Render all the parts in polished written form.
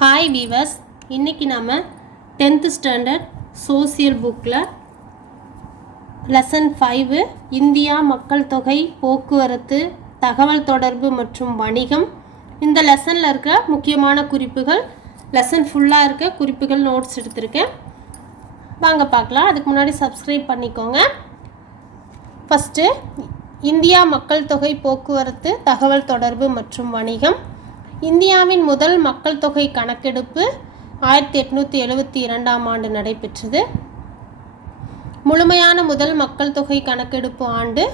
Hi viewers, இன்றைக்கி நம்ம 10th standard social புக்கில் லெசன் 5 இந்தியா மக்கள் தொகை, போக்குவரத்து, தகவல் தொடர்பு மற்றும் வணிகம். இந்த லெசனில் இருக்க முக்கியமான குறிப்புகள், லெசன் ஃபுல்லாக இருக்க குறிப்புகள் நோட்ஸ் எடுத்திருக்கேன். வாங்க பார்க்கலாம். அதுக்கு முன்னாடி சப்ஸ்கிரைப் பண்ணிக்கோங்க. ஃபஸ்ட்டு இந்தியா மக்கள் தொகை, போக்குவரத்து, தகவல் தொடர்பு மற்றும் வணிகம். இந்தியாவின் முதல் மக்கள் தொகை கணக்கெடுப்பு 1872ஆம் ஆண்டு நடைபெற்றது. முழுமையான முதல் மக்கள் தொகை கணக்கெடுப்பு ஆண்டு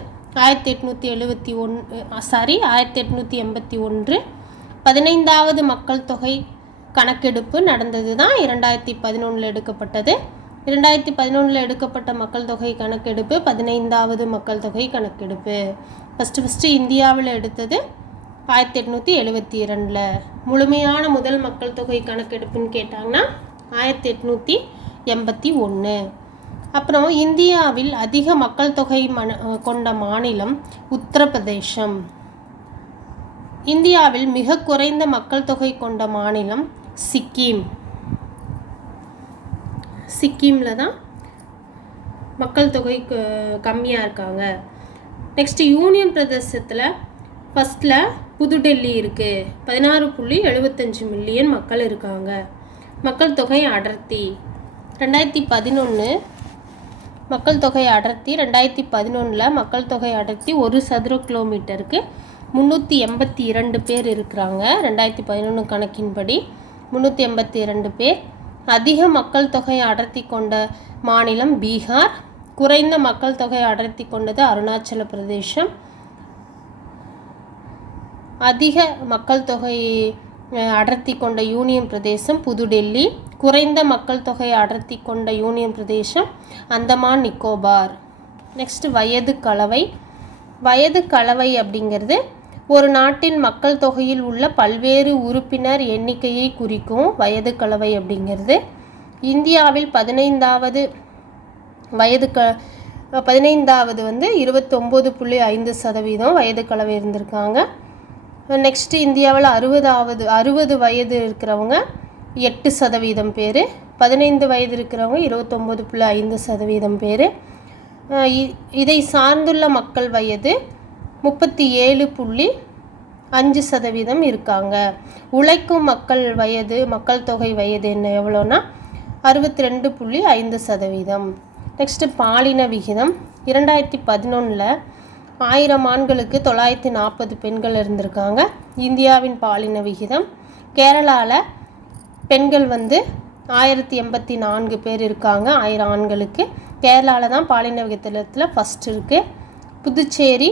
1881. 15வது மக்கள் தொகை கணக்கெடுப்பு நடந்தது தான் 2011 எடுக்கப்பட்டது. 2011 எடுக்கப்பட்ட மக்கள் தொகை கணக்கெடுப்பு 15வது மக்கள் தொகை கணக்கெடுப்பு. ஃபஸ்ட்டு இந்தியாவில் எடுத்தது 1872. முழுமையான முதல் மக்கள் தொகை கணக்கெடுப்புன்னு கேட்டாங்கன்னா 1881. அப்புறம் இந்தியாவில் அதிக மக்கள் தொகை கொண்ட மாநிலம் உத்தரப்பிரதேசம். இந்தியாவில் மிக குறைந்த மக்கள் தொகை கொண்ட மாநிலம் சிக்கிம். சிக்கிமில் தான் மக்கள் தொகை கம்மியாக இருக்காங்க. நெக்ஸ்ட்டு யூனியன் பிரதேசத்தில் ஃபஸ்ட்டில் புதுடெல்லி இருக்குது. 16.75 மில்லியன் மக்கள் இருக்காங்க. மக்கள் தொகை அடர்த்தி 2011 மக்கள் தொகை அடர்த்தி 2011 மக்கள் தொகை அடர்த்தி 1 சதுர கிலோமீட்டருக்கு 382 பேர் இருக்கிறாங்க. 2011 கணக்கின்படி 382 பேர். அதிக மக்கள் தொகை அடர்த்தி கொண்ட மாநிலம் பீகார். குறைந்த மக்கள் தொகை அடர்த்தி கொண்டது அருணாச்சல பிரதேசம். அதிக மக்கள் தொகை அடர்த்தி கொண்ட யூனியன் பிரதேசம் புதுடெல்லி. குறைந்த மக்கள் தொகை அடர்த்தி கொண்ட யூனியன் பிரதேசம் அந்தமான் நிக்கோபார். நெக்ஸ்ட் வயது கலவை. வயது கலவை அப்படிங்கிறது ஒரு நாட்டின் மக்கள் தொகையில் உள்ள பல்வேறு உறுப்பினர் எண்ணிக்கையை குறிக்கும். வயது கலவை அப்படிங்கிறது இந்தியாவில் 15வது வந்து 29.5% வயது கலவை இருந்திருக்காங்க. நெக்ஸ்ட்டு இந்தியாவில் 60 வயது இருக்கிறவங்க 8% பேர். 15 வயது இருக்கிறவங்க 29.5% பேர். இதை சார்ந்துள்ள மக்கள் வயது 37.5% இருக்காங்க. உழைக்கும் மக்கள் தொகை வயது என்ன எவ்வளோன்னா 62.5%. நெக்ஸ்ட்டு பாலின விகிதம். 2011 1000 ஆண்களுக்கு 940 பெண்கள் இருந்திருக்காங்க. இந்தியாவின் பாலின விகிதம். கேரளாவில் பெண்கள் வந்து 1084 பேர் இருக்காங்க 1000 ஆண்களுக்கு. கேரளாவில் தான் பாலின விகிதத்தில் ஃபஸ்ட் இருக்குது. புதுச்சேரி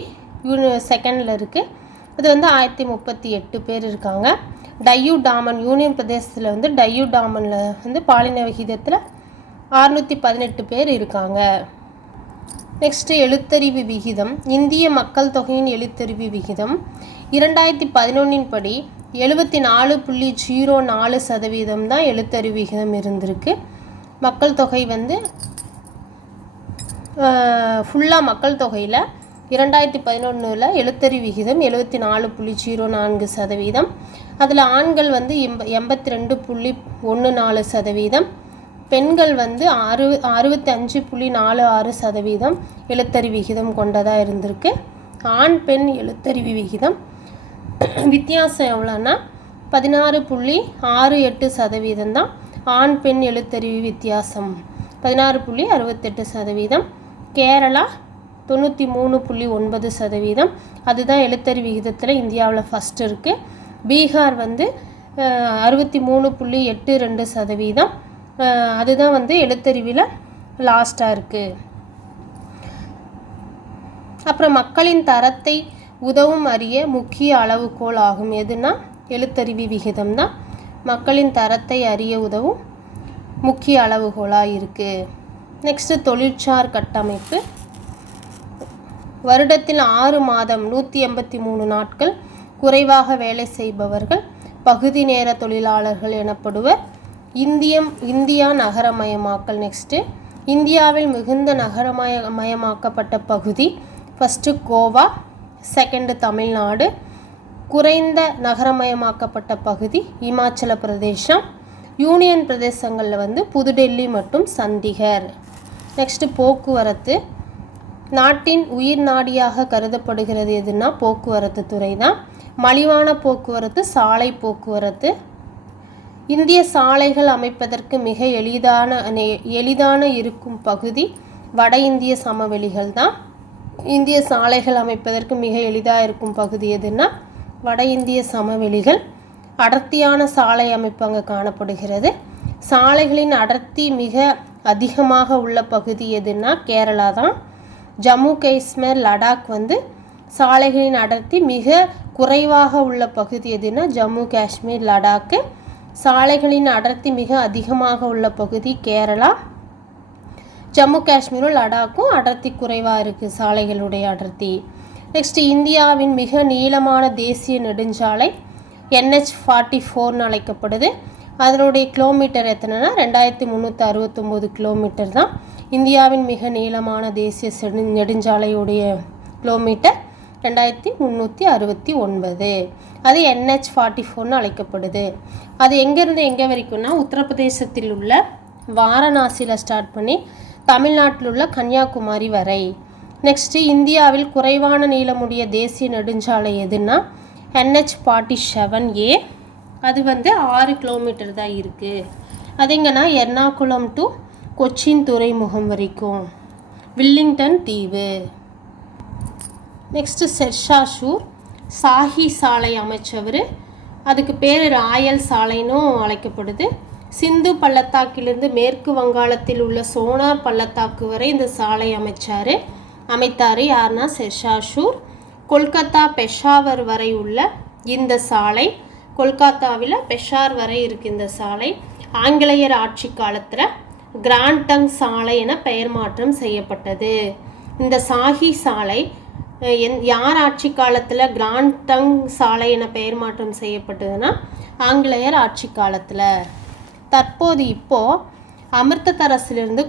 செகண்டில் இருக்குது. அது வந்து 1038 பேர் இருக்காங்க. டையூ டாமன் யூனியன் பிரதேசத்தில் வந்து டையூ டாமனில் வந்து பாலின விகிதத்தில் 618 பேர் இருக்காங்க. நெக்ஸ்ட்டு எழுத்தறிவு விகிதம். இந்திய மக்கள் தொகையின் எழுத்தறிவு விகிதம் 2011 படி 74.04% தான் எழுத்தறிவு விகிதம் இருந்திருக்கு. மக்கள் தொகை வந்து ஃபுல்லாக மக்கள் தொகையில் 2011 எழுத்தறிவு விகிதம் 74.04%. அதில் ஆண்கள் வந்து 82.14%. பெண்கள் வந்து 65.46% எழுத்தறிவு விகிதம் கொண்டதாக இருந்திருக்கு. ஆண் பெண் எழுத்தறிவு விகிதம் வித்தியாசம் எவ்வளோன்னா 16.68% தான் ஆண் பெண் எழுத்தறிவு வித்தியாசம். 16.68%. கேரளா 93.9%. அதுதான் எழுத்தறிவு விகிதத்தில் இந்தியாவில் ஃபஸ்ட் இருக்குது. பீகார் வந்து 63.82%. அதுதான் வந்து எழுத்தறிவில் லாஸ்ட்டாக இருக்குது. அப்புறம் மக்களின் தரத்தை உதவும் அறிய முக்கிய அளவுகோல் ஆகும். எதுனா எழுத்தறிவு விகிதம் தான் மக்களின் தரத்தை அறிய உதவும் முக்கிய அளவுகோலாக இருக்குது. நெக்ஸ்ட்டு தொழிற்சார் கட்டமைப்பு. வருடத்தில் 6 மாதம் 183 நாட்கள் குறைவாக வேலை செய்பவர்கள் பகுதி நேர தொழிலாளர்கள் எனப்படுவர். இந்தியா நகரமயமாக்கல். நெக்ஸ்ட்டு இந்தியாவில் மிகுந்த நகரமயமாக்கப்பட்ட பகுதி ஃபஸ்ட்டு கோவா, செகண்டு தமிழ்நாடு. குறைந்த நகரமயமாக்கப்பட்ட பகுதி இமாச்சல பிரதேசம். யூனியன் பிரதேசங்களில் வந்து புதுடெல்லி மற்றும் சண்டிகர். நெக்ஸ்ட்டு போக்குவரத்து. நாட்டின் உயிர் நாடியாக கருதப்படுகிறது எதுனா போக்குவரத்து துறை தான். மலிவான போக்குவரத்து சாலை போக்குவரத்து. இந்திய சாலைகள் அமைப்பதற்கு மிக எளிதான இருக்கும் பகுதி வட இந்திய சமவெளிகள் தான். இந்திய சாலைகள் அமைப்பதற்கு மிக எளிதாக இருக்கும் பகுதி எதுனா வட இந்திய சமவெளிகள். அடர்த்தியான சாலை அமைப்பு அங்கே காணப்படுகிறது. சாலைகளின் அடர்த்தி மிக அதிகமாக உள்ள பகுதி எதுனா கேரளா தான். ஜம்மு காஷ்மீர் லடாக் வந்து சாலைகளின் அடர்த்தி மிக குறைவாக உள்ள பகுதி எதுனா ஜம்மு காஷ்மீர் லடாக்கு. சாலைகளின் அடர்த்தி மிக அதிகமாக உள்ள பகுதி கேரளா. ஜம்மு காஷ்மீரும் லடாக்கும் அடர்த்தி குறைவாக இருக்குது சாலைகளுடைய அடர்த்தி. நெக்ஸ்ட் இந்தியாவின் மிக நீளமான தேசிய நெடுஞ்சாலை NH-44 அழைக்கப்படுது. அதனுடைய கிலோமீட்டர் எத்தனைனா 2369 கிலோமீட்டர் தான். இந்தியாவின் மிக நீளமான தேசிய நெடுஞ்சாலையுடைய கிலோமீட்டர் 2369. அது NH-44 அழைக்கப்படுது. அது எங்கேருந்து எங்கே வரைக்கும்னா உத்தரப்பிரதேசத்தில் உள்ள வாரணாசியில் ஸ்டார்ட் பண்ணி தமிழ்நாட்டில் உள்ள கன்னியாகுமரி வரை. நெக்ஸ்ட்டு இந்தியாவில் குறைவான நீளமுடைய தேசிய நெடுஞ்சாலை எதுனா NH-47A. அது வந்து 6 கிலோமீட்டர் தான் இருக்குது. அது எங்கன்னா எர்ணாகுளம் டு கொச்சின் துறைமுகம் வரைக்கும், வில்லிங்டன் தீவு. நெக்ஸ்ட்டு ஷெர்ஷாஷூர் சாஹி சாலை அமைச்சவர். அதுக்கு பேர் ராயல் சாலைன்னு அழைக்கப்படுது. சிந்து பள்ளத்தாக்கிலிருந்து மேற்கு வங்காளத்தில் உள்ள சோனார் பள்ளத்தாக்கு வரை இந்த சாலை அமைத்தார். யாருன்னா ஷெர்ஷாஷூர். கொல்கத்தா பெஷாவர் வரை உள்ள இந்த சாலை, கொல்கத்தாவில் பெஷார் வரை இருக்குது இந்த சாலை, ஆங்கிலேயர் ஆட்சி காலத்தில் கிராண்ட் டங்க் சாலை என பெயர் மாற்றம் செய்யப்பட்டது. இந்த சாஹி சாலை யார் ஆட்சி காலத்தில் கிராண்ட் டங்க் சாலை என பெயர் மாற்றம் செய்யப்பட்டதுன்னா ஆங்கிலேயர் ஆட்சி காலத்தில். தற்போது இப்போது அமிர்தசரஸிலிருந்து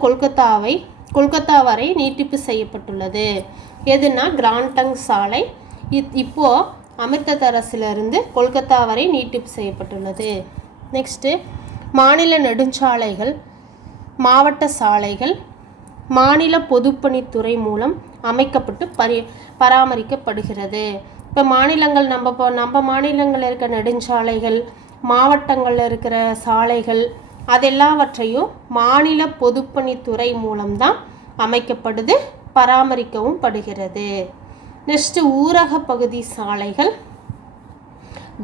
கொல்கத்தா வரை நீட்டிப்பு செய்யப்பட்டுள்ளது. எதுனா கிராண்ட் டங்க் சாலை இப்போது அமிர்தசரஸிலிருந்து கொல்கத்தா வரை நீட்டிப்பு செய்யப்பட்டுள்ளது. நெக்ஸ்ட்டு மாநில நெடுஞ்சாலைகள், மாவட்ட சாலைகள் மாநில பொதுப்பணித்துறை மூலம் அமைக்கப்பட்டு பராமரிக்கப்படுகிறது. இப்போ மாநிலங்கள் நம்ம மாநிலங்களில் இருக்கிற நெடுஞ்சாலைகள், மாவட்டங்களில் இருக்கிற சாலைகள் அதெல்லாவற்றையும் மாநில பொதுப்பணித்துறை மூலம்தான் அமைக்கப்படுது, பராமரிக்கவும் படுகிறது. நெக்ஸ்ட்டு ஊரக பகுதி சாலைகள்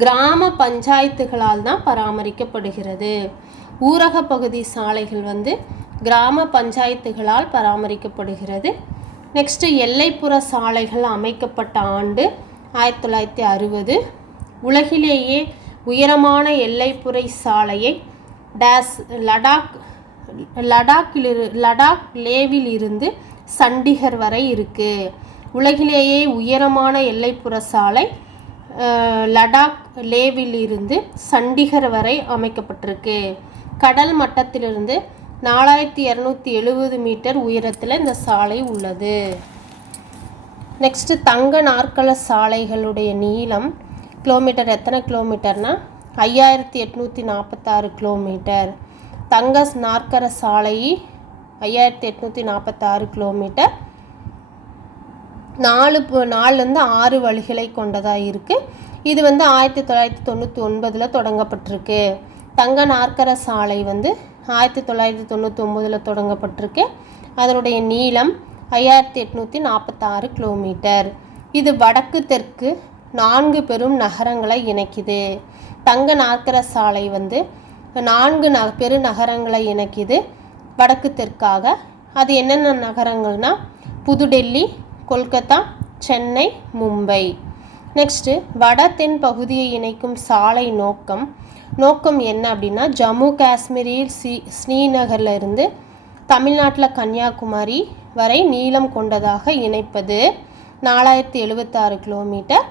கிராம பஞ்சாயத்துகளால் தான் பராமரிக்கப்படுகிறது. ஊரக பகுதி சாலைகள் வந்து கிராம பஞ்சாயத்துகளால் பராமரிக்கப்படுகிறது. நெக்ஸ்ட்டு எல்லைப்புற சாலைகள் அமைக்கப்பட்ட ஆண்டு 1960. உலகிலேயே உயரமான எல்லைப்புற சாலையை லடாக் லேவில் இருந்து சண்டிகர் வரை இருக்குது. உலகிலேயே உயரமான எல்லைப்புற சாலை லடாக் லேவில் இருந்து சண்டிகர் வரை அமைக்கப்பட்டிருக்கு. கடல் மட்டத்திலிருந்து 4270 மீட்டர் உயரத்தில் இந்த சாலை உள்ளது. நெக்ஸ்ட்டு தங்க நாற்கல சாலைகளுடைய நீளம் கிலோமீட்டர் எத்தனை கிலோமீட்டர்னா 5846 கிலோமீட்டர். தங்க நாற்கர சாலை 5846 கிலோமீட்டர். 4லேருந்து 6 வழிகளை கொண்டதாக இருக்குது. இது வந்து 1999 தொடங்கப்பட்டிருக்கு. தங்க நாற்கர சாலை வந்து 1999 தொடங்கப்பட்டிருக்கு. அதனுடைய நீளம் 5846 கிலோமீட்டர். இது வடக்கு தெற்கு 4 பெரும் நகரங்களை இணைக்குது. தங்க நாற்கர சாலை வந்து 4 பெருநகரங்களை இணைக்குது வடக்கு தெற்காக. அது என்னென்ன நகரங்கள்னா புதுடெல்லி, கொல்கத்தா, சென்னை, மும்பை. நெக்ஸ்ட்டு வட தென் பகுதியை இணைக்கும் சாலை நோக்கம் என்ன அப்படின்னா ஜம்மு காஷ்மீரில் ஸ்ரீநகரில் இருந்து தமிழ்நாட்டில் கன்னியாகுமரி வரை நீளம் கொண்டதாக இணைப்பது 4076 கிலோமீட்டர்.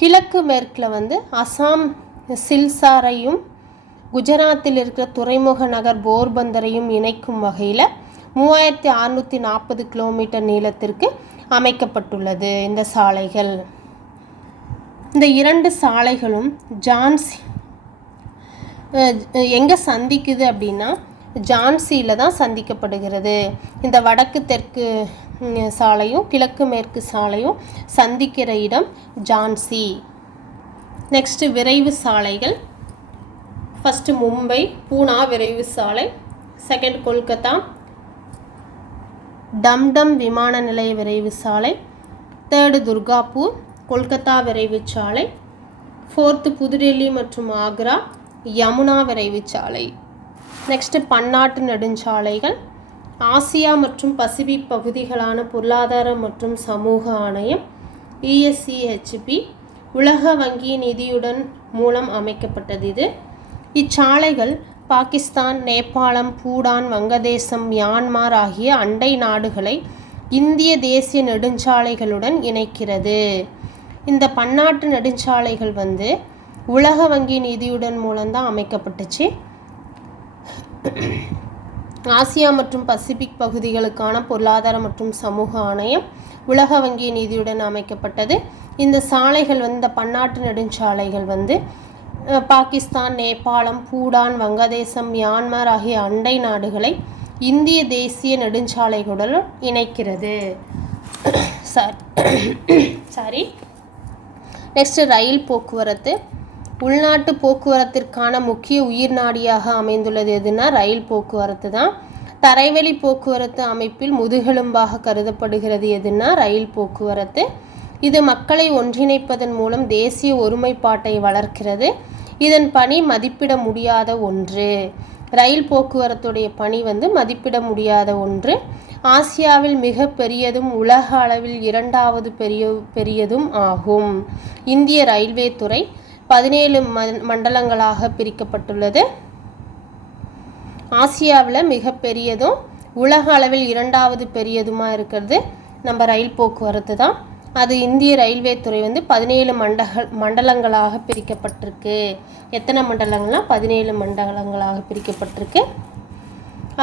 கிழக்கு மேற்கில் வந்து அசாம் சில்சாரையும் குஜராத்தில் இருக்கிற துறைமுக நகர் போர்பந்தரையும் இணைக்கும் வகையில் 3640 கிலோமீட்டர் நீளத்திற்கு அமைக்கப்பட்டுள்ளது இந்த சாலைகள். இந்த இரண்டு சாலைகளும் ஜான்சி எங்கே சந்திக்குது அப்படின்னா ஜான்சியில் தான் சந்திக்கப்படுகிறது. இந்த வடக்கு தெற்கு சாலையும் கிழக்கு மேற்கு சாலையும் சந்திக்கிற இடம் ஜான்சி. நெக்ஸ்ட்டு விரைவு சாலைகள். ஃபஸ்ட்டு மும்பை பூனா விரைவு சாலை, செகண்ட் கொல்கத்தா டம்டம் விமான நிலைய விரைவு சாலை, தேர்டு துர்காப்பூர் கொல்கத்தா விரைவு சாலை, ஃபோர்த்து புதுடெல்லி மற்றும் ஆக்ரா யமுனா விரைவு சாலை. நெக்ஸ்ட்டு பன்னாட்டு நெடுஞ்சாலைகள். ஆசியா மற்றும் பசிபிக் பகுதிகளான பொருளாதார மற்றும் சமூக ஆணையம் ESCHP உலக வங்கி நிதியுடன் மூலம் அமைக்கப்பட்டது. இச்சாலைகள் பாகிஸ்தான், நேபாளம், பூடான், வங்கதேசம், மியான்மர் ஆகிய அண்டை நாடுகளை இந்திய தேசிய நெடுஞ்சாலைகளுடன் இணைக்கிறது. இந்த பன்னாட்டு நெடுஞ்சாலைகள் உலக வங்கி நிதியுடன் மூலம்தான் அமைக்கப்பட்டுச்சு. ஆசியா மற்றும் பசிபிக் பகுதிகளுக்கான பொருளாதார மற்றும் சமூக ஆணையம் உலக வங்கி நிதியுடன் அமைக்கப்பட்டது. இந்த சாலைகள் இந்த பன்னாட்டு நெடுஞ்சாலைகள் பாகிஸ்தான், நேபாளம், பூடான், வங்கதேசம், மியான்மர் ஆகிய அண்டை நாடுகளை இந்திய தேசிய நெடுஞ்சாலைகளுடன் இணைக்கிறது. சாரி. நெக்ஸ்ட் ரயில் போக்குவரத்து. உள்நாட்டு போக்குவரத்திற்கான முக்கிய உயிர் நாடியாக அமைந்துள்ளது எதுனா ரயில் போக்குவரத்து தான். தரைவழி போக்குவரத்து அமைப்பில் முதுகெலும்பாக கருதப்படுகிறது எதுனா ரயில் போக்குவரத்து. இது மக்களை ஒன்றிணைப்பதன் மூலம் தேசிய ஒருமைப்பாட்டை வளர்க்கிறது. இதன் பணி மதிப்பிட முடியாத ஒன்று. ரயில் போக்குவரத்துடைய பணி மதிப்பிட முடியாத ஒன்று. ஆசியாவில் மிக பெரியதும் உலக அளவில் இரண்டாவது பெரியதும் ஆகும். இந்திய ரயில்வே துறை 17 மண்டலங்களாக பிரிக்கப்பட்டுள்ளது. ஆசியாவில் மிக பெரியதும் உலக அளவில் இரண்டாவது பெரியதுமாக இருக்கிறது நம்ம ரயில் போக்குவரத்து தான். அது இந்திய ரயில்வே துறை 17 மண்டலங்களாக பிரிக்கப்பட்டிருக்கு. எத்தனை மண்டலங்கள்னா 17 மண்டலங்களாக பிரிக்கப்பட்டிருக்கு.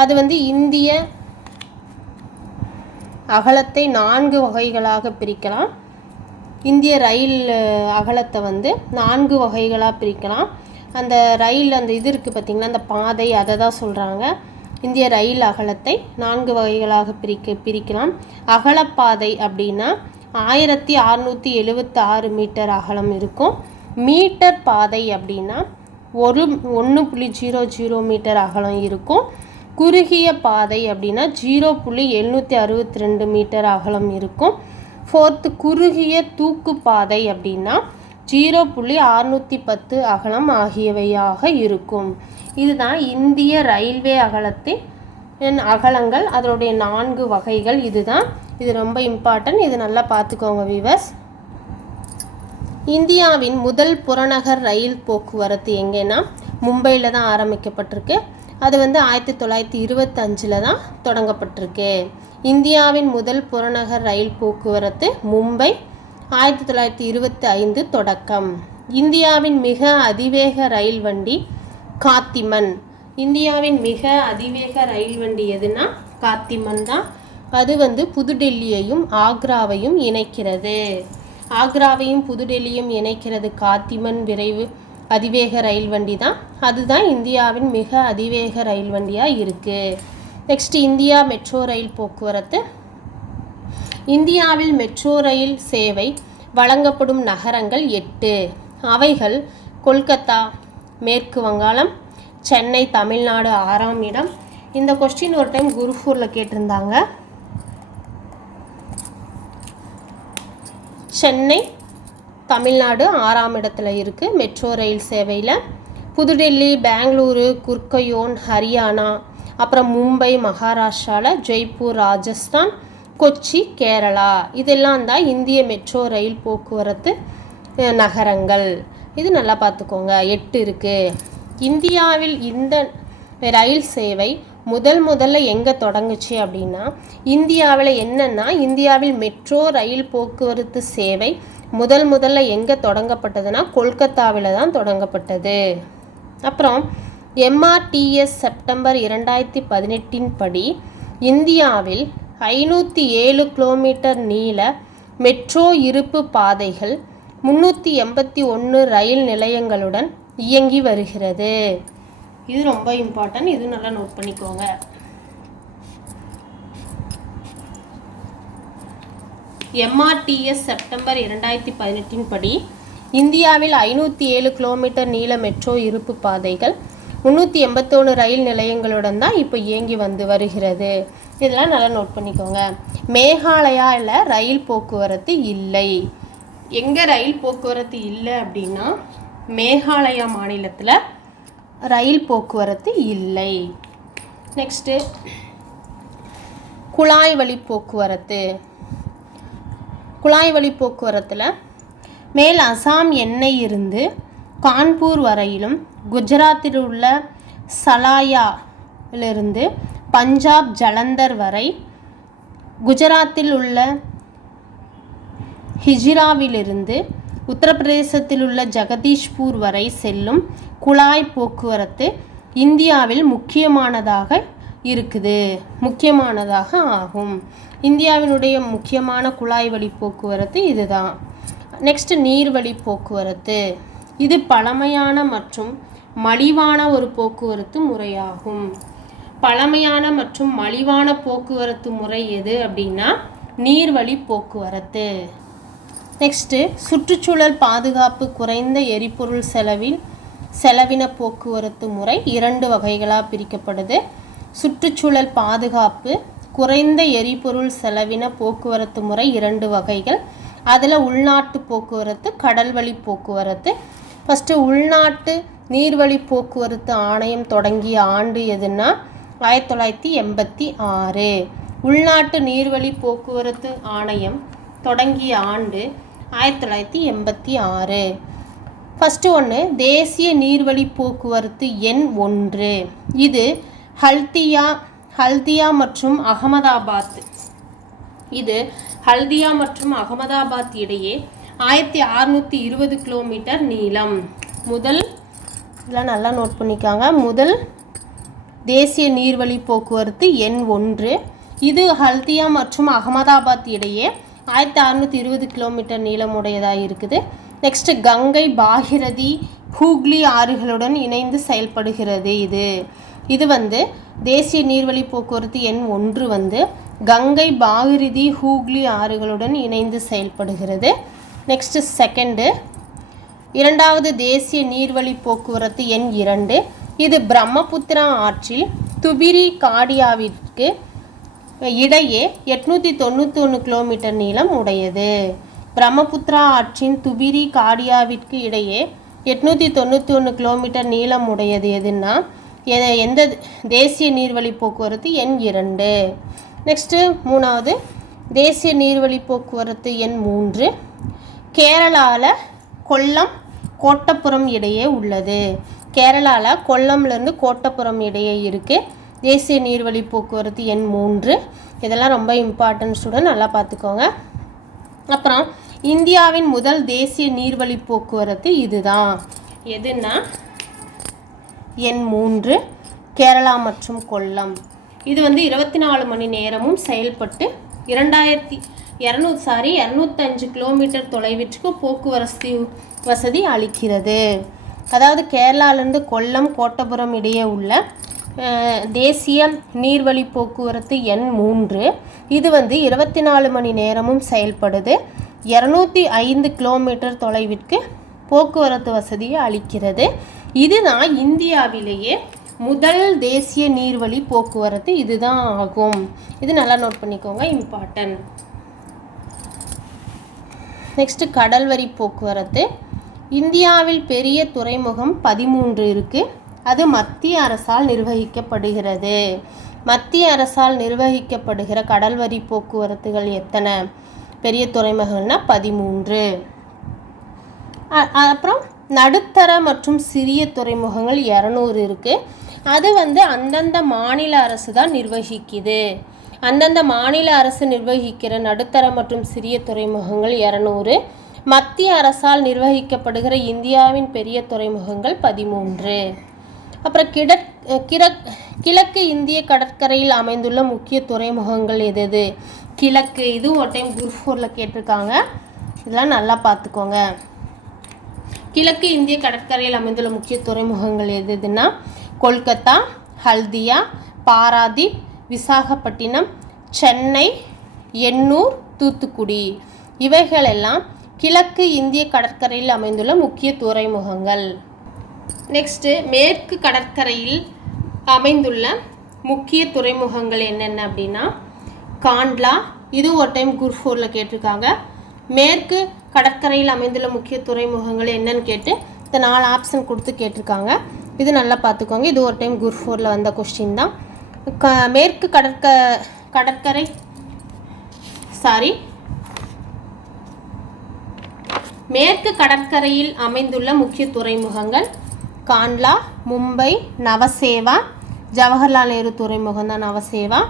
அது இந்திய அகலத்தை 4 வகைகளாக பிரிக்கலாம். இந்திய ரயில் அகலத்தை 4 வகைகளாக பிரிக்கலாம். அந்த ரயில் அந்த இது இருக்குது பார்த்திங்களா, அந்த பாதை, அதை தான் சொல்கிறாங்க. இந்திய ரயில் அகலத்தை 4 வகைகளாக பிரிக்கலாம். அகலப்பாதை அப்படின்னா 1676 மீட்டர் அகலம் இருக்கும். மீட்டர் பாதை அப்படின்னா 1.00 மீட்டர் அகலம் இருக்கும். குறுகிய பாதை அப்படின்னா 0.762 மீட்டர் அகலம் இருக்கும். ஃபோர்த்து குறுகிய தூக்கு பாதை அப்படின்னா 0.610 அகலம் ஆகியவையாக இருக்கும். இதுதான் இந்திய ரயில்வே அகலத்தின் அகலங்கள், அதனுடைய 4 வகைகள். இதுதான், இது ரொம்ப இம்பார்ட்டன்ட், இது நல்லா பார்த்துக்கோங்க வீவர்ஸ். இந்தியாவின் முதல் புறநகர் ரயில் போக்குவரத்து எங்கேன்னா மும்பையில் தான் ஆரம்பிக்கப்பட்டிருக்கு. அது 1925 தான் தொடங்கப்பட்டிருக்கு. இந்தியாவின் முதல் புறநகர் ரயில் போக்குவரத்து மும்பை, 1925 தொடக்கம். இந்தியாவின் மிக அதிவேக ரயில் வண்டி காத்திமன். இந்தியாவின் மிக அதிவேக ரயில் வண்டி எதுனா காத்திமன் தான். அது புதுடெல்லியையும் ஆக்ராவையும் இணைக்கிறது. ஆக்ராவையும் புதுடெல்லியும் இணைக்கிறது காத்திமன் விரைவு அதிவேக ரயில் வண்டி தான். அதுதான் இந்தியாவின் மிக அதிவேக ரயில் வண்டியாக இருக்குது. நெக்ஸ்ட் இந்தியா மெட்ரோ ரயில் போக்குவரத்து. இந்தியாவில் மெட்ரோ ரயில் சேவை வழங்கப்படும் நகரங்கள் 8. அவைகள் கொல்கத்தா மேற்கு வங்காளம், சென்னை தமிழ்நாடு 6ஆம் இடம். இந்த கொஸ்டின் ஒரு டைம் குருஃபூரில் கேட்டிருந்தாங்க. சென்னை தமிழ்நாடு 6ஆம் இடத்துல இருக்குது மெட்ரோ ரயில் சேவையில். புதுடெல்லி, பெங்களூரு, குர்கையோன் ஹரியானா, அப்புறம் மும்பை மகாராஷ்டிராவில், ஜெய்ப்பூர் ராஜஸ்தான், கொச்சி கேரளா, இதெல்லாம் தான் இந்திய மெட்ரோ ரயில் போக்குவரத்து நகரங்கள். இது நல்லா பார்த்துக்கோங்க, 8 இருக்குது. இந்தியாவில் இந்த ரயில் சேவை முதல்ல எங்கே தொடங்குச்சு அப்படின்னா, இந்தியாவில் என்னென்னா இந்தியாவில் மெட்ரோ ரயில் போக்குவரத்து சேவை முதல்ல எங்கே தொடங்கப்பட்டதுன்னா கொல்கத்தாவில் தான் தொடங்கப்பட்டது. அப்புறம் MRTS செப்டம்பர் 2018 படி இந்தியாவில் 507 கிலோமீட்டர் நீள மெட்ரோ இருப்பு பாதைகள் 381 ரயில் நிலையங்களுடன் இயங்கி வருகிறது. இது ரொம்ப இம்பார்ட்டன்ட், இது நல்லா நோட் பண்ணிக்கோங்க. MRTS செப்டம்பர் 2018 படி இந்தியாவில் 507 கிலோமீட்டர் நீள மெட்ரோ இருப்பு பாதைகள் 381 ரயில் நிலையங்களுடன் தான் இப்போ இயங்கி வருகிறது. இதெல்லாம் நல்லா நோட் பண்ணிக்கோங்க. மேகாலயாவில் ரயில் போக்குவரத்து இல்லை. எங்கே ரயில் போக்குவரத்து இல்லை அப்படின்னா மேகாலயா மாநிலத்தில் ரயில் போக்குவரத்து இல்லை. நெக்ஸ்ட்டு குழாய் வழி போக்குவரத்து. குழாய் வழி போக்குவரத்தில் மேல் அசாம் எண்ணெய் இருந்து கான்பூர் வரையிலும், குஜராத்தில் உள்ள சலாயாவிலிருந்து பஞ்சாப் ஜலந்தர் வரை, குஜராத்தில் உள்ள ஹிஜிராவிலிருந்து உத்தரப்பிரதேசத்தில் உள்ள ஜெகதீஷ்பூர் வரை செல்லும் குழாய் போக்குவரத்து இந்தியாவில் முக்கியமானதாக ஆகும். இந்தியாவினுடைய முக்கியமான குழாய் வழி போக்குவரத்து இதுதான். நெக்ஸ்ட் நீர்வழி போக்குவரத்து. இது பழமையான மற்றும் மலிவான ஒரு போக்குவரத்து முறையாகும். பழமையான மற்றும் மலிவான போக்குவரத்து முறை எது அப்படின்னா நீர்வழி போக்குவரத்து. நெக்ஸ்ட்டு சுற்றுச்சூழல் பாதுகாப்பு குறைந்த எரிபொருள் செலவின போக்குவரத்து முறை 2 வகைகளாக பிரிக்கப்படுது. சுற்றுச்சூழல் பாதுகாப்பு குறைந்த எரிபொருள் செலவின போக்குவரத்து முறை 2 வகைகள். அதில் உள்நாட்டு போக்குவரத்து, கடல் வழி போக்குவரத்து. ஃபஸ்ட்டு உள்நாட்டு நீர்வழி போக்குவரத்து ஆணையம் தொடங்கிய ஆண்டு எதுன்னா 1986. உள்நாட்டு நீர்வழி போக்குவரத்து ஆணையம் தொடங்கிய ஆண்டு 1986. ஃபஸ்ட்டு ஒன்று தேசிய நீர்வழி போக்குவரத்து எண் 1. இது ஹல்தியா மற்றும் அகமதாபாத். இது ஹல்தியா மற்றும் அகமதாபாத் இடையே 1620 கிலோமீட்டர் நீளம். இதெல்லாம் நல்லா நோட் பண்ணிக்காங்க. முதல் தேசிய நீர்வழி போக்குவரத்து எண் 1. இது ஹல்தியா மற்றும் அகமதாபாத் இடையே 1620 கிலோமீட்டர் நீளமுடையதாக இருக்குது. நெக்ஸ்ட்டு கங்கை, பாகிரதி, ஹூக்ளி ஆறுகளுடன் இணைந்து செயல்படுகிறது. இது தேசிய நீர்வழி போக்குவரத்து எண் 1 கங்கை, பாகிரதி, ஹூக்ளி ஆறுகளுடன் இணைந்து செயல்படுகிறது. நெக்ஸ்ட்டு செகண்டு இரண்டாவது தேசிய நீர்வழி போக்குவரத்து எண் 2. இது பிரம்மபுத்திரா ஆற்றில் துபிரி காடியாவிற்கு இடையே 891 கிலோமீட்டர் நீளம் உடையது. பிரம்மபுத்திரா ஆற்றின் துபிரி காடியாவிற்கு இடையே 891 கிலோமீட்டர் நீளம் உடையது எதுன்னா எந்த தேசிய நீர்வழி போக்குவரத்து எண் 2. நெக்ஸ்ட்டு மூணாவது தேசிய நீர்வழி போக்குவரத்து எண் 3 கேரளாவில் கொல்லம் கோட்டப்புறம் இடையே உள்ளது. கேரளாவில் கொல்லம்லேருந்து கோட்டப்புறம் இடையே இருக்குது தேசிய நீர்வழி போக்குவரத்து எண் 3. இதெல்லாம் ரொம்ப இம்பார்ட்டன்ட் ஸ்டூடெண்ட், நல்லா பார்த்துக்கோங்க. அப்புறம் இந்தியாவின் முதல் தேசிய நீர்வழி போக்குவரத்து இதுதான். எதுன்னா எண் 3 கேரளா மற்றும் கொல்லம். இது 24 மணி நேரமும் செயல்பட்டு 205 கிலோமீட்டர் தொலைவிற்கு போக்குவரத்து வசதி அளிக்கிறது. அதாவது கேரளாவிலிருந்து கொல்லம் கோட்டபுரம் இடையே உள்ள தேசிய நீர்வழி போக்குவரத்து எண் 3. இது 24 மணி நேரமும் செயல்படுது. 205 கிலோமீட்டர் தொலைவிற்கு போக்குவரத்து வசதியை அளிக்கிறது. இதுதான் இந்தியாவிலேயே முதல் தேசிய நீர்வழி போக்குவரத்து இதுதான் ஆகும். இது நல்லா நோட் பண்ணிக்கோங்க, இம்பார்ட்டன்ட். நெக்ஸ்ட்டு கடல்வழி போக்குவரத்து. இந்தியாவில் பெரிய துறைமுகம் 13 இருக்குது. அது மத்திய அரசால் நிர்வகிக்கப்படுகிறது. மத்திய அரசால் நிர்வகிக்கப்படுகிற கடல்வழி போக்குவரத்துகள் எத்தனை? பெரிய துறைமுகம்னா 13. அப்புறம் நடுத்தர மற்றும் சிறிய துறைமுகங்கள் 200 இருக்குது. அது அந்தந்த மாநில அரசு தான் நிர்வகிக்குது. அந்தந்த மாநில அரசு நிர்வகிக்கிற நடுத்தர மற்றும் சிறிய துறைமுகங்கள் 200. மத்திய அரசால் நிர்வகிக்கப்படுகிற இந்தியாவின் பெரிய துறைமுகங்கள் 13. அப்புறம் கிழக்கு இந்திய கடற்கரையில் அமைந்துள்ள முக்கிய துறைமுகங்கள் எது? கிழக்கு, இது ஒரு டைம் குரூப் 4ல் கேட்டிருக்காங்க. இதெல்லாம் நல்லா பார்த்துக்கோங்க. கிழக்கு இந்திய கடற்கரையில் அமைந்துள்ள முக்கிய துறைமுகங்கள் எதுன்னா கொல்கத்தா, ஹல்தியா, பாராதீப், விசாகப்பட்டினம், சென்னை, எண்ணூர், தூத்துக்குடி. இவைகளெல்லாம் கிழக்கு இந்திய கடற்கரையில் அமைந்துள்ள முக்கிய துறைமுகங்கள். நெக்ஸ்ட்டு மேற்கு கடற்கரையில் அமைந்துள்ள முக்கிய துறைமுகங்கள் என்னென்ன அப்படின்னா காண்ட்லா. இது ஒரு டைம் குரூப் 4ல் கேட்டிருக்காங்க. மேற்கு கடற்கரையில் அமைந்துள்ள முக்கிய துறைமுகங்கள் என்னன்னு கேட்டு இந்த 4 ஆப்ஷன் கொடுத்து கேட்டிருக்காங்க. இது நல்லா பார்த்துக்கோங்க. இது ஒரு டைம் குரூப் 4ல் வந்த கொஸ்டின் தான். மேற்கு கடற்கரை மேற்கு கடற்கரையில் அமைந்துள்ள முக்கிய துறைமுகங்கள் காண்ட்லா, மும்பை, நவசேவா, ஜவஹர்லால் நேரு துறைமுகம் தான் நவசேவா,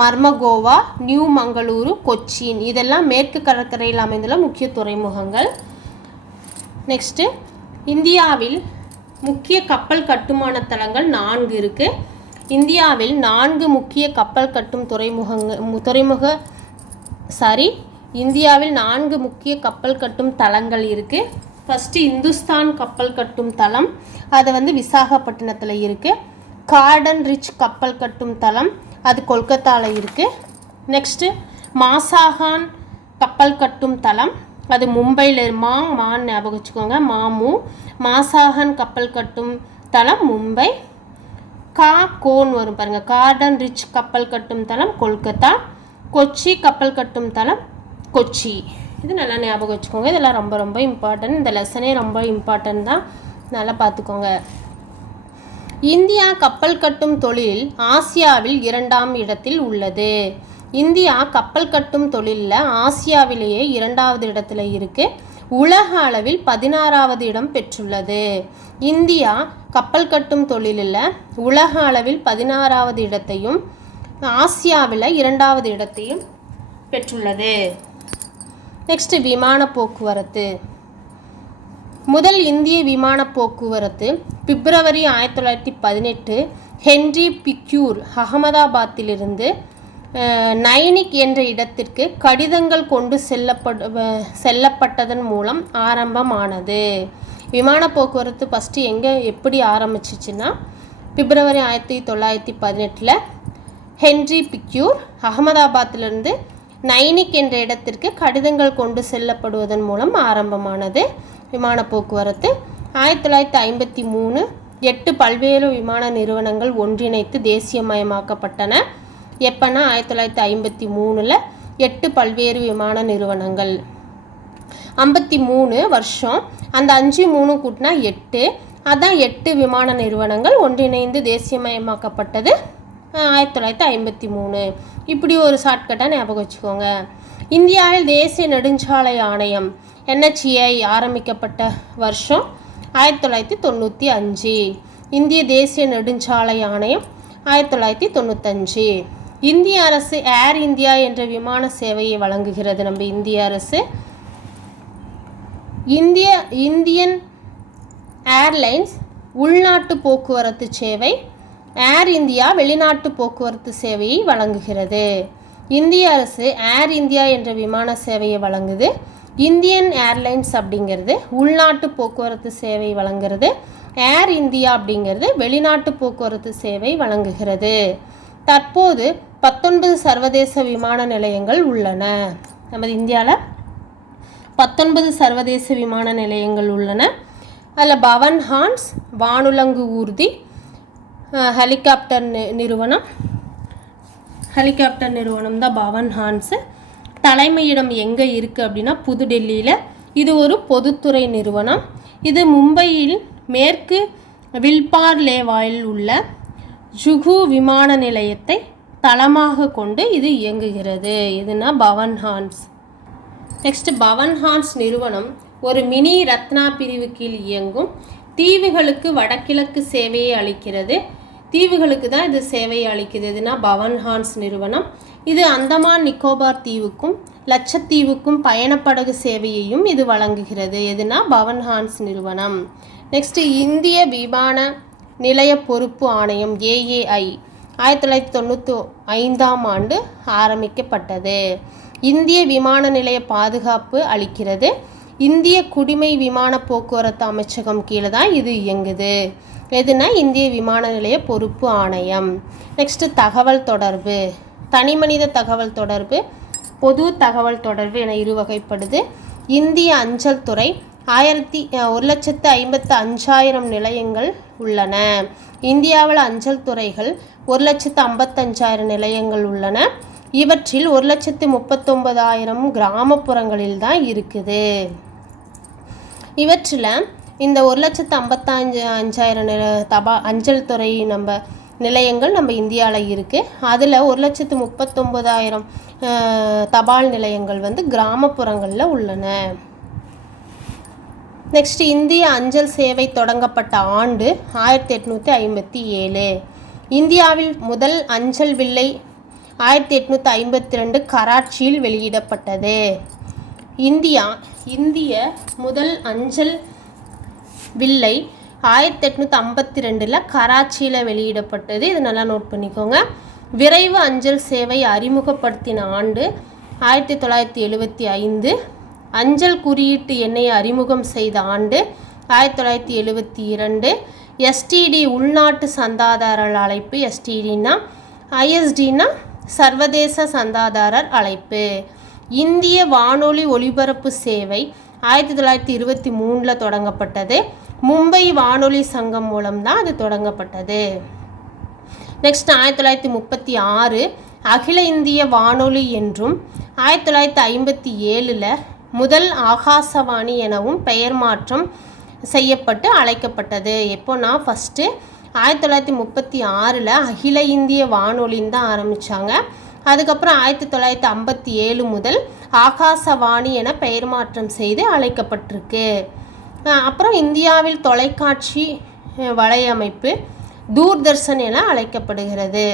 மர்மகோவா, நியூ மங்களூரு, கொச்சின். இதெல்லாம் மேற்கு கடற்கரையில் அமைந்துள்ள முக்கிய துறைமுகங்கள். நெக்ஸ்ட்டு இந்தியாவில் முக்கிய கப்பல் கட்டுமான தளங்கள் 4 இருக்குது. இந்தியாவில் 4 முக்கிய கப்பல் கட்டும் இந்தியாவில் 4 முக்கிய கப்பல் கட்டும் தளங்கள் இருக்குது. ஃபஸ்ட்டு இந்துஸ்தான் கப்பல் கட்டும் தளம், அது விசாகப்பட்டினத்தில் இருக்குது. கார்டன் ரிச் கப்பல் கட்டும் தளம், அது கொல்கத்தாவில் இருக்குது. நெக்ஸ்ட்டு மாசாகான் கப்பல் கட்டும் தளம், அது மும்பையில் மான் ஞாபகம் வச்சுக்கோங்க, மாசாகான் கப்பல் கட்டும் தளம் மும்பை. கோன் வரும் பாருங்கள், கார்டன் ரிச் கப்பல் கட்டும் தளம் கொல்கத்தா. கொச்சி கப்பல் கட்டும் தளம் கொச்சி. இது நல்லா ஞாபகம் வச்சுக்கோங்க. இதெல்லாம் ரொம்ப ரொம்ப இம்பார்ட்டன்ட். இந்த லெசனே ரொம்ப இம்பார்ட்டன்ட் தான், நல்லா பார்த்துக்கோங்க. இந்தியா கப்பல் கட்டும் தொழிலில் ஆசியாவில் 2ஆம் இடத்தில் உள்ளது. இந்தியா கப்பல் கட்டும் தொழிலில் ஆசியாவிலேயே 2வது இடத்துல இருக்குது. உலக அளவில் 16வது இடம் பெற்றுள்ளது. இந்தியா கப்பல் கட்டும் தொழிலில் உலக அளவில் 16வது இடத்தையும் ஆசியாவில் 2வது இடத்தையும் பெற்றுள்ளது. நெக்ஸ்ட் விமான போக்குவரத்து. முதல் இந்திய விமான போக்குவரத்து பிப்ரவரி 1918 ஹென்றி பிக்யூர் அகமதாபாத்திலிருந்து நைனிக் என்ற இடத்திற்கு கடிதங்கள் கொண்டு செல்லப்பட்டதன் மூலம் ஆரம்பமானது. விமான போக்குவரத்து ஃபஸ்ட்டு எப்படி ஆரம்பிச்சிச்சுன்னா பிப்ரவரி 1918 ஹென்றி பிக்யூர் அகமதாபாத்திலிருந்து நைனிக் என்ற இடத்திற்கு கடிதங்கள் கொண்டு செல்லப்படுவதன் மூலம் ஆரம்பமானது விமான போக்குவரத்து. 1953 8 பல்வேறு விமான நிறுவனங்கள் ஒன்றிணைத்து தேசியமயமாக்கப்பட்டன. எப்போனா 1953 8 பல்வேறு விமான நிறுவனங்கள். 53 வருஷம், அந்த 5 3 கூட்டினா 8, அதான் 8 விமான நிறுவனங்கள் ஒன்றிணைந்து தேசியமயமாக்கப்பட்டது 1953. இப்படி ஒரு ஷார்ட்கட்டாக ஞாபகம் வச்சுக்கோங்க. இந்தியாவில் தேசிய நெடுஞ்சாலை ஆணையம் NHAI ஆரம்பிக்கப்பட்ட வருஷம் 1995. இந்திய தேசிய நெடுஞ்சாலை ஆணையம் 1995. இந்திய அரசு ஏர் இந்தியா என்ற விமான சேவையை வழங்குகிறது. நம்ம இந்திய அரசு இந்தியன் ஏர்லைன்ஸ் உள்நாட்டு போக்குவரத்து சேவை, ஏர் இந்தியா வெளிநாட்டு போக்குவரத்து சேவையை வழங்குகிறது. இந்திய அரசு ஏர் இந்தியா என்ற விமான சேவையை வழங்குது. இந்தியன் ஏர்லைன்ஸ் அப்படிங்கிறது உள்நாட்டு போக்குவரத்து சேவை வழங்குறது. ஏர் இந்தியா அப்படிங்கிறது வெளிநாட்டு போக்குவரத்து சேவை வழங்குகிறது. தற்போது 19 சர்வதேச விமான நிலையங்கள் உள்ளன. நமது இந்தியாவில் 19 சர்வதேச விமான நிலையங்கள் உள்ளன. அதில் பவன் ஹான்ஸ் வானுலங்கு ஊர்தி ஹெலிகாப்டர் நிறுவனம் தான் பவன் ஹான்ஸு. தலைமையிடம் எங்கே இருக்குது அப்படின்னா புதுடெல்லியில். இது ஒரு பொதுத்துறை நிறுவனம். இது மும்பையில் மேற்கு வில்பார்லேவாயில் உள்ள ஜுகு விமான நிலையத்தை தளமாக கொண்டு இது இயங்குகிறது. இதுனா பவன் ஹான்ஸ். நெக்ஸ்ட் பவன் ஹான்ஸ் நிறுவனம் ஒரு மினி ரத்னா பிரிவு கீழ் இயங்கும். தீவுகளுக்கு வடகிழக்கு சேவையை அளிக்கிறது. தீவுகளுக்கு தான் இது சேவையை அளிக்குது. இதுனா பவன் ஹான்ஸ் நிறுவனம். இது அந்தமான் நிக்கோபார் தீவுக்கும் லட்சத்தீவுக்கும் பயணப்படகு சேவையையும் இது வழங்குகிறது. எதுனா பவன் ஹான்ஸ் நிறுவனம். நெக்ஸ்ட் இந்திய விமான நிலைய பொறுப்பு ஆணையம் AAI 1995ஆம் ஆண்டு ஆரம்பிக்கப்பட்டது. இந்திய விமான நிலைய பாதுகாப்பு அளிக்கிறது. இந்திய குடிமை விமான போக்குவரத்து அமைச்சகம் கீழே தான் இது இயங்குது. எதுனா இந்திய விமான நிலைய பொறுப்பு ஆணையம். நெக்ஸ்ட்டு தகவல் தொடர்பு, தனிமனித தகவல் தொடர்பு, பொது தகவல் தொடர்பு என இரு வகைப்படுது. இந்திய அஞ்சல் துறை 1,55,000 நிலையங்கள் உள்ளன. இந்தியாவில் அஞ்சல் துறைகள் 1,55,000 நிலையங்கள் உள்ளன. இவற்றில் 1,39,000 கிராமப்புறங்களில் தான் இருக்குது. இவற்றில் இந்த 1,55,000 அஞ்சல் துறை நிலையங்கள் நம்ம இந்தியாவில் இருக்குது. அதில் 1,39,000 தபால் நிலையங்கள் கிராமப்புறங்களில் உள்ளன. நெக்ஸ்ட், இந்திய அஞ்சல் சேவை தொடங்கப்பட்ட ஆண்டு 1857. இந்தியாவில் முதல் அஞ்சல் வில்லை 1852 கராச்சியில் வெளியிடப்பட்டது. இந்திய முதல் அஞ்சல் வில்லை 1852 கராச்சியில் வெளியிடப்பட்டது. இது நல்லா நோட் பண்ணிக்கோங்க. விரைவு அஞ்சல் சேவை அறிமுகப்படுத்தின ஆண்டு 1975. அஞ்சல் குறியீட்டு எண்ணை அறிமுகம் செய்த ஆண்டு 1972. எஸ்டிடி உள்நாட்டு சந்தாதாரர் அழைப்பு, எஸ்டிடினா, ஐஎஸ்டினா சர்வதேச சந்தாதாரர் அழைப்பு. இந்திய வானொலி ஒலிபரப்பு சேவை 1923 தொடங்கப்பட்டது. மும்பை வானொலி சங்கம் மூலம்தான் அது தொடங்கப்பட்டது. நெக்ஸ்ட், 1936 அகில இந்திய வானொலி என்றும் 1957 முதல் ஆகாசவாணி எனவும் பெயர் மாற்றம் செய்யப்பட்டு அழைக்கப்பட்டது. எப்போனா ஃபஸ்ட்டு 1936 அகில இந்திய வானொலின்னு தான் ஆரம்பித்தாங்க. அதுக்கப்புறம் 1957 முதல் ஆகாசவாணி என பெயர் மாற்றம் செய்து அழைக்கப்பட்டிருக்கு. அப்புறம் இந்தியாவில் தொலைக்காட்சி வலையமைப்பு தூர்தர்ஷன் என அழைக்கப்படுகிறது.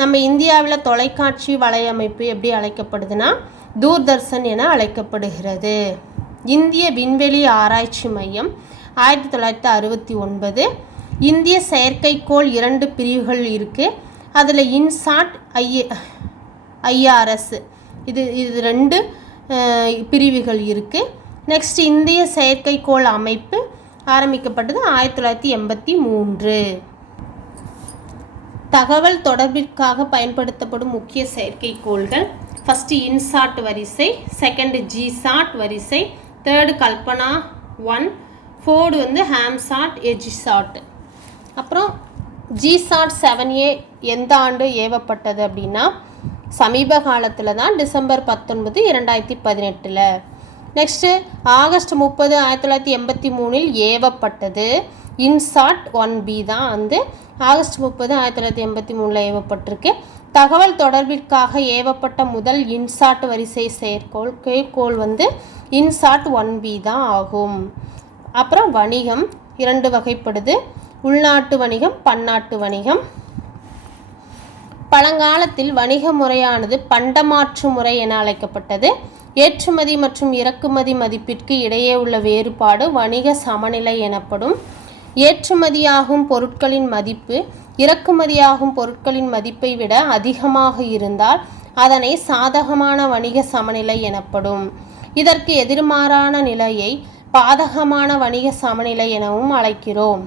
நம்ம இந்தியாவில் தொலைக்காட்சி வலையமைப்பு எப்படி அழைக்கப்படுதுன்னா தூர்தர்ஷன் என அழைக்கப்படுகிறது. இந்திய விண்வெளி ஆராய்ச்சி மையம் 1969. இந்திய செயற்கைக்கோள் 2 பிரிவுகள் இருக்குது. அதில் இன்சாட், IRS இது 2 பிரிவுகள் இருக்குது. நெக்ஸ்ட், இந்திய செயற்கைக்கோள் அமைப்பு ஆரம்பிக்கப்பட்டது 1983. தகவல் தொடர்பிற்காக பயன்படுத்தப்படும் முக்கிய செயற்கைக்கோள்கள்: ஃபஸ்ட்டு இன்சாட் வரிசை, செகண்டு ஜிசாட் வரிசை, தேர்டு கல்பனா 1, ஃபோர்டு ஹாம்சாட், எஜிசாட். அப்புறம் ஜிசாட் 7A எந்த ஆண்டு ஏவப்பட்டது அப்படின்னா சமீப காலத்தில் தான், டிசம்பர் 19, 2018. நெக்ஸ்ட்டு ஆகஸ்ட் 30, 1983 ஏவப்பட்டது. இன்சாட் 1B தான் ஆகஸ்ட் 30, 1983 ஏவப்பட்டிருக்கு. தகவல் தொடர்பிற்காக ஏவப்பட்ட முதல் இன்சாட் வரிசை செயற்கைக்கோள் இன்சாட் 1B தான் ஆகும். அப்புறம் வணிகம் 2 வகைப்படுது: உள்நாட்டு வணிகம், பன்னாட்டு வணிகம். பழங்காலத்தில் வணிக முறையானது பண்டமாற்று முறை என அழைக்கப்பட்டது. ஏற்றுமதி மற்றும் இறக்குமதி மதிப்பிற்கு இடையே உள்ள வேறுபாடு வணிக சமநிலை எனப்படும். ஏற்றுமதியாகும் பொருட்களின் மதிப்பு இறக்குமதியாகும் பொருட்களின் மதிப்பை விட அதிகமாக இருந்தால் அதனை சாதகமான வணிக சமநிலை எனப்படும். இதற்கு எதிர்மாறான நிலையை பாதகமான வணிக சமநிலை எனவும் அழைக்கிறோம்.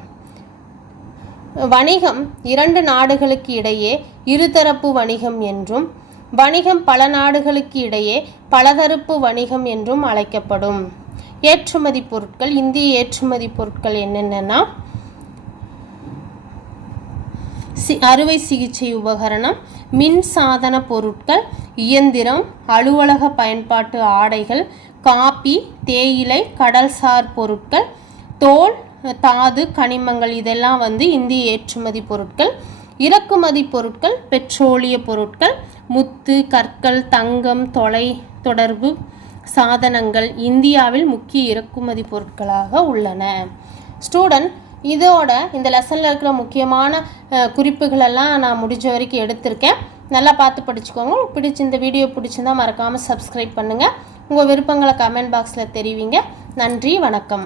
வணிகம் 2 நாடுகளுக்கு இடையே இருதரப்பு வணிகம் என்றும், வணிகம் பல நாடுகளுக்கு இடையே பலதரப்பு வணிகம் என்றும் அழைக்கப்படும். ஏற்றுமதி பொருட்கள், இந்திய ஏற்றுமதி பொருட்கள் என்னென்னா அறுவை சிகிச்சை உபகரணம், மின் சாதன பொருட்கள், இயந்திரம், அலுவலக பயன்பாட்டு ஆடைகள், காபி, தேயிலை, கடல்சார் பொருட்கள், தோல், தாது, கனிமங்கள், இதெல்லாம் இந்திய ஏற்றுமதி பொருட்கள். இறக்குமதி பொருட்கள் பெட்ரோலிய பொருட்கள், முத்து, கற்கள், தங்கம், தொலை தொடர்பு சாதனங்கள் இந்தியாவில் முக்கிய இறக்குமதி பொருட்களாக உள்ளன. ஸ்டூடெண்ட், இதோட இந்த லெசனில் இருக்கிற முக்கியமான குறிப்புகளெல்லாம் நான் முடிஞ்ச வரைக்கும் எடுத்திருக்கேன். நல்லா பார்த்து படிச்சுக்கோங்க. உங்களுக்கு இந்த வீடியோ பிடிச்சிருந்தால் மறக்காமல் சப்ஸ்கிரைப் பண்ணுங்கள். உங்கள் விருப்பங்களை கமெண்ட் பாக்ஸில் தெரிவிங்க. நன்றி, வணக்கம்.